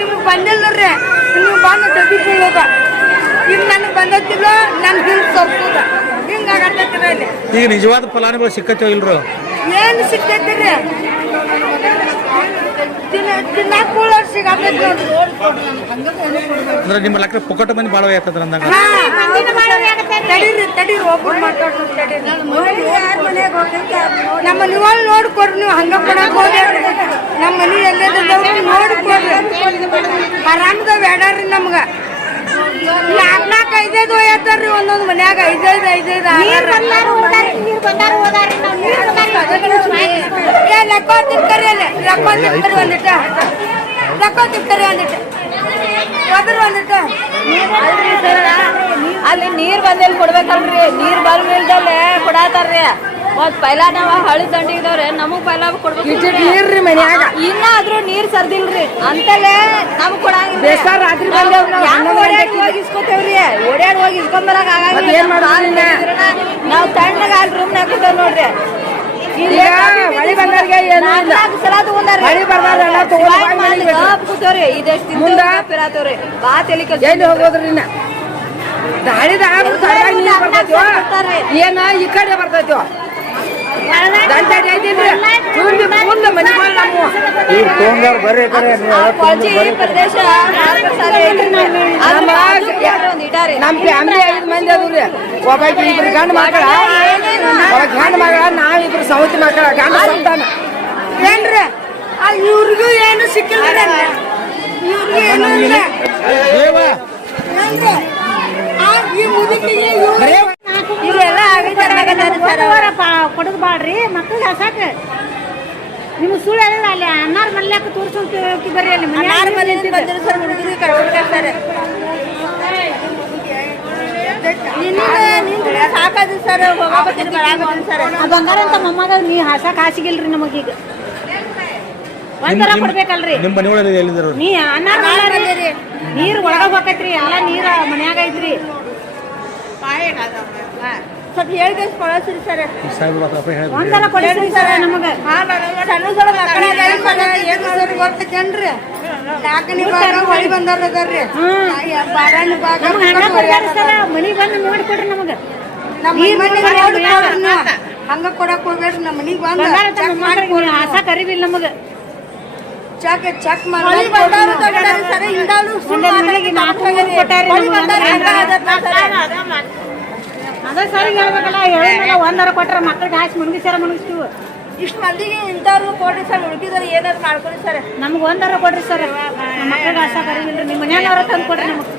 ನಿಮ್ಗೆ ಬಂದಿಲ್ಲರಿ, ನೀವು ಬಂದು ಡಬ್ಬಿ ಬೀಳೋದ. ಈಗ ನನಗೆ ಬಂದಿಲ್ಲ, ನನ್ ಹಿಂಗೆ ತಪ್ಪುದ ಹಿಂಗಾಗತ್ತೈತ್ರಿ. ಅಲ್ಲಿ ಈಗ ನಿಜವಾದ ಫಲಾನುಭವಿ ಸಿಕ್ಕತ್ತೋ ಇಲ್ರು? ಏನು ಸಿಕ್ಕೈತಿರಿ? ತಿನ್ನಾಕ ಕೂಳರ್ ಸಿಗತೈತಿ ನೋಡ್ರಿ. ಅಂದ್ರೆ ನಿಮ್ಮ ಲೆಕ್ಕ ಪುಕ್ಕಟ ಮಂದಿ ಭಾಳ ಆಯ್ತದ್ರ ಅಂದಂಗ. ತಡೀರಿ ಒಬ್ಬರು ಮಾತಾಡ್ರಿ. ನಮ್ಮ ಮನೆಗಳು ನೋಡ್ಕೊಡ್ರಿ, ನೀವು ಹಂಗ ಕೊಡಕ್ ಹೋಗ್ರಿ. ನಮ್ಮ ಮನೆ ಎಲ್ಲದವ್ರು ನೋಡ್ಕೊಡ್ರಿ. ಆರಾಮದ ಬೇಡ್ರಿ ನಮ್ಗ. 4-4 5-5 ಒಯ್ಯತ್ತಾರ್ರಿ ಒಂದೊಂದು ಮನ್ಯಾಗ. 5-5 ಲೆಕ್ಕ ತಿಂತಾರಿ. ಅಲ್ಲಿ ಲೆಕ್ಕ ತಿಂತಾರಿ ಒಂದಿಟ್ಟ, ಲೆಕ್ಕ ತಿಂತಾರಿ ಒಂದಿಟ್ಟು ಅದ್ರ ಒಂದಿಟ್ಟು. ಅಲ್ಲಿ ನೀರ್ ಬಂದಲ್ಲಿ ಕೊಡ್ಬೇಕಲ್ರಿ, ನೀರ್ ಬಂದಿಲ್ದಲ್ಲೇ ಕೊಡತಾರ್ರಿ. ಮತ್ ಪೈಲಾ ನಾವ್ ಹಳಿ ದಂಡಿದವ್ರೆ ನಮಗ್ ಪೈಲಾ ಕೊಡ್ಬೇಕು. ನೀರ್ರಿ ಮನ್ಯಾಗ ಇನ್ನಾದ್ರೂ ನೀರ್ ಸರ್ದಿಲ್ರಿ ಅಂತಲೇ ನಮಗ್ ಕೊಡಂಗಿಲ್ಲ. ರಾತ್ರಿ ಹೋಗಿ ಇಸ್ಕೊತೇವ್ರಿ, ಓಡ್ಯಾಡ್ ಹೋಗಿ ಇಸ್ಕೊಂಬರಕ್ ಆಗಂಗಿಲ್ಲ. ನಾವ್ ತಣ್ಣಗ ಅಲ್ಲಿ ರೂಮ್ನಾಗ ಕೂತೇವ್ ನೋಡ್ರಿ. ಕೂತೇವ್ರಿ, ಇದೆಷ್ಟು ತಿಂತೇವ್ರಿ ಬಾ ತೆಲಿ ಹೋಗೋದ್ರಿ. ಏನ ಈ ಕಡೆ ಬರ್ತೈತೋ ಪ್ರದೇಶ ನಮ್ ಫ್ಯಾಮಿಲಿ 5 ಮಂದಿ ಅದ್ರಿ. ಒಬ್ಬಾಕಿ 2 ಗಂಡು ಮಕ್ಕಳ, ಗಂಡು ಮಗಳ, ನಾವಿಬ್ರು ಸೌತಿ ಮಕ್ಕಳ. ಗಂಡ ಸಂತಾನ ಏನ್ರಿ? ಇವ್ರಿಗೂ ಏನು ಸಿಕ್ಕಿಲ್ಲ, ಇವ್ರಿಗೂ ಏನು ಇಲ್ಲ. ಈ ಮುದುಕಿಗೆ ಇವೆಲ್ಲ ಕೊಡದ್ ಬಾಳ್ರಿ ಮಕ್ಳಿಗೆ ಹಸಾಕ. ನಿಮ್ಗೆ ಸುಳ್ಳು ಹೇಳಿಲ್ಲ. ಅಲ್ಲಿ ಅನ್ನಾರ ಮಲ್ಯಾಕ ತೋರ್ಸೋಕೆ ಬರ್ರಿ. ಅಲ್ಲಿ ಅನ್ನಾರ ಮನೆ ಹುಡುಗರಿಗೆ ಕಳ್ಕೊಂಡ್ರೆ ಸಾಕಾದ್ರಿ ಸರ್. ಬಂಗಾರ ಅಂತ ಮೊಮ್ಮಗ ನೀ ಹಸಾಕ ಹಾಸಿಗಿಲ್ರಿ ನಮಗೀಗ. ಒಂಥರ ಕೊಡ್ಬೇಕಲ್ರಿ. ನೀ ಅನ್ನಾರ ನೀರ್ ಒಳಗ ಹೋಗತ್ರಿ, ಎಲ್ಲ ನೀರ ಮನ್ಯಾಗ ಐತ್ರಿ. ಸ್ವಲ್ಪ ಹೇಳ್ರಿ ಸರ್. ಒಂದರ ಕೊಡ್ರಿ ಸರ್ ನಮಗ. ಗೊತ್ತೇನ್ರಿ? ಹೊಳಿ ಬಂದಾರ್ರಿ. ಮನಿ ಬಂದು ನೋಡ್ಕೊಡ್ರಿ ನಮಗ. ಹಂಗ ಕೊಡಕ್ ಹೋಗ್ಬೇಡ್ರಿ. ನಮ್ಮ ಮನಿಗ್ ಬಂದ ಹಸ ಕರಿಬಿಲ್ಲ ನಮಗ. ಚೆಕ್ ಮಾಡಿ ಅದ ಸರಿ ಹೇಳ್ಬೇಕಲ್ಲ. ಹೇಳಿದ್ಮೇಲೆ ಒಂದರ ಕೊಟ್ರ ಮಕ್ಳಿಗೆ ಹಾಕಿ ಮುನ್ಗಿಸ್ಯಾರ ಮುನ್ಗಿಸ್ತೀವಿ. ಇಷ್ಟು ಮಂದಿಗೆ ಇಂಥವ್ರು ಕೊಡ್ರಿ ಸರ್. ಉಳ್ಕಿದ್ರೆ ಏನಾದ್ರು ಮಾಡ್ಕೊಡಿ ಸರ್. ನಮ್ಗೆ ಒಂದರ ಕೊಡ್ರಿ ಸರ್. ನಮ್ಮ ಮಕ್ಳಿಗೆ ಹಸ ಕರಿಬಿಲ್ರಿ. ನಿಮ್ಮ ಮನೆಯವ್ರ ತಂದು ಕೊಡ್ರಿ ನಮಗ್.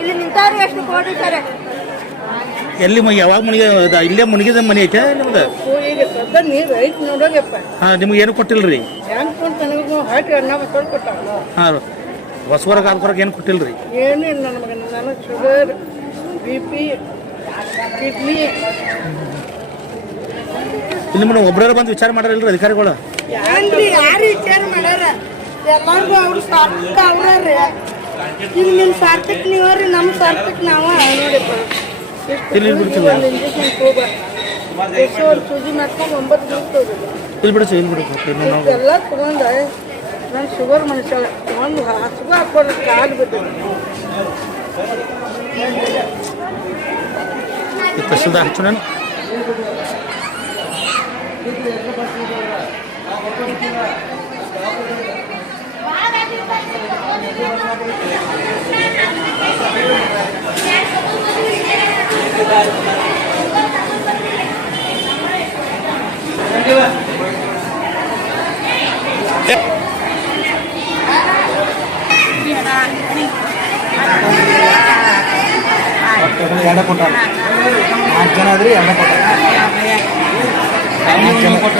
ಇಲ್ಲಿ ನಿಂತವ್ರು ಎಷ್ಟು ಕೊಡ್ರಿ ಸರ್? ಎಲ್ಲಿ ಯಾವಾಗ ಮುನಿಗೆ ಇಲ್ಲೇ ಮುನಿಗಿದ ಮನೆ ಐತೆ ನಿಮ್ದು? ನೀರು ಐತಿ ನೋಡೋಗಪ್ಪ. ನಿಮ್ಗೆ ಏನು ಕೊಟ್ಟಿಲ್ರಿ? ಹಾಂ, ಹೊಸವರ್ಗ ಆದ್ಕೊರಗೆ ಏನು ಕೊಟ್ಟಿಲ್ರಿ? ಏನು ಇಲ್ಲ ನಮಗೆ. ನನಗೆ ಶುಗರ್, BP, ಕಿಡ್ನಿ. ಇಲ್ಲಿ ನಿಮ್ಮನ್ನ ಒಬ್ಬರವ್ರು ಬಂದು ವಿಚಾರ ಮಾಡ್ರಲ್ರಿ ಅಧಿಕಾರಿಗಳು? ಯಾರು ವಿಚಾರ ಮಾಡ್ಯಾರ? ಎಲ್ಲಾರ್ಗು ಅವ್ರು ಸಾರ್ಥಕ ಅವ್ರಿ. ಈಗ ನಿಮ್ ಸಾರ್ಥಕ ನೀವ್ರಿ, ನಮ್ಮ ಸಾರ್ಥಕ ನಾವ ನೋಡಿಪ್ಪ. ಇಂಜೆಕ್ಷನ್ ಸೂಜಿ ಮಾಡ್ಕೊಂಡು 9 ದಿವಸ ಎಲ್ಲ ತಗೊಂಡ. ನಾನು ಶುಗರ್ ಮನುಷ್ಯ. ಒಂದು ಹಸುಗ ಹಾಕೋದು ಕಾಲು ಬಿದ್ದು ಹಚ್ಚು ನಾನು. ಎರಡು ಕೊಟ್ಟ 4 ಜನ ಆದ್ರಿ. 2 ಕೊಟ್ಟ 4 ಜನ ಕೊಟ್ಟ.